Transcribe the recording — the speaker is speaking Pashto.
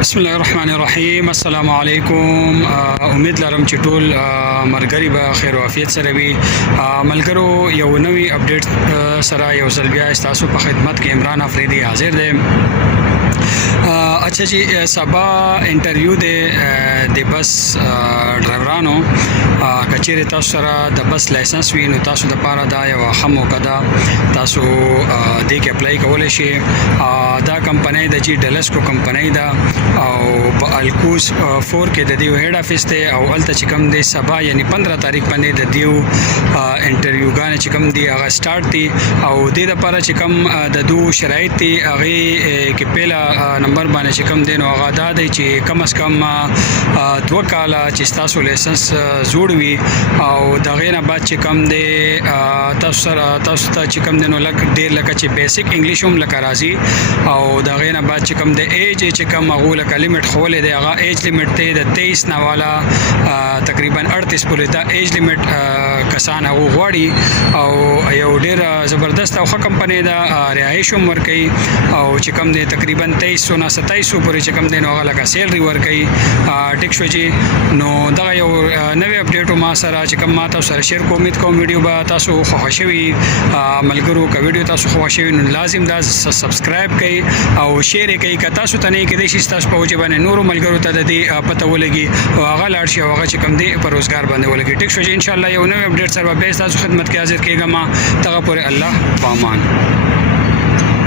بسم الله الرحمن الرحیم. السلام علیکم. امید لرم چې ټول مرګري به خیر او عافیت سره وي. ملګرو یو نوی اپډیټ سره یو ځل بیا تاسو په خدمت کې عمران افریدي حاضر دی. اچھا جی، سبا انټرویو د بس ډرایورانو کچېره تاسو سره د بس لایسنس وي نو تاسو د پاره دا یو ښه موقع ده، تاسو دې کې اپلای کولی شئ. دا کمپنۍ د جی ډلسکو کمپنۍ ده او په الکوز 4 کې د دیو هیډ افیس دی او هلته چې کوم دی سبا یعنی 15 تاریخ باندې د دیو انټرویوګانې چې کوم دی هغه سٹارټ دي او د لپاره چې کوم د دو شرایط دي هغه کې پهلا نمبر باندې چې کوم دی نو هغه دا دی چې کم از کم 2 کاله چې تاسو لایسنس جوړ وي او د هغې نه بعد چې کوم دی تاسو ته چې کوم دی نو ډېر لکه چې بیسک انګلیش هم لکه راځي او د هغې نه بعد چې کوم دی ایج چې کوم هغو لکه لیمټ ښولی دی هغه ایج لیمټ دی د 23 نه والا تقریبا 38 پورې دا ایج لیمټ کسان هغو غواړي او یو ډېره زبردست او ښه کمپنۍ ده، رهایش هم ورکوي او چې کوم دی تقریبا 2300 نه 2700 پورې چې کوم دی نو هغه لکه سیلري ورکوي. ټیک شو جی، نو دغه یو نوی اپډیټ ما سره چې کوم ما تاسو سره شیر کوم. امید کوم ویډیو به تاسو خوښ شوي. ملګرو که ویډیو تاسو خوښ شوي نو لازم دا سبسکرایب کړئ او شیر یې کړئ. که تاسو ته نه کېدای شي تاسو په وجه باندې نورو ملګرو ته د دې پته ولګي او هغه لاړ شي او هغه چې کوم دی په روزګار باندې ولګي. ټیک شو جی، ان شاء الله یو نوی اپډیټ سره به تاسو خدمت کې حاضر کېږم. دغه پورې الله پامان.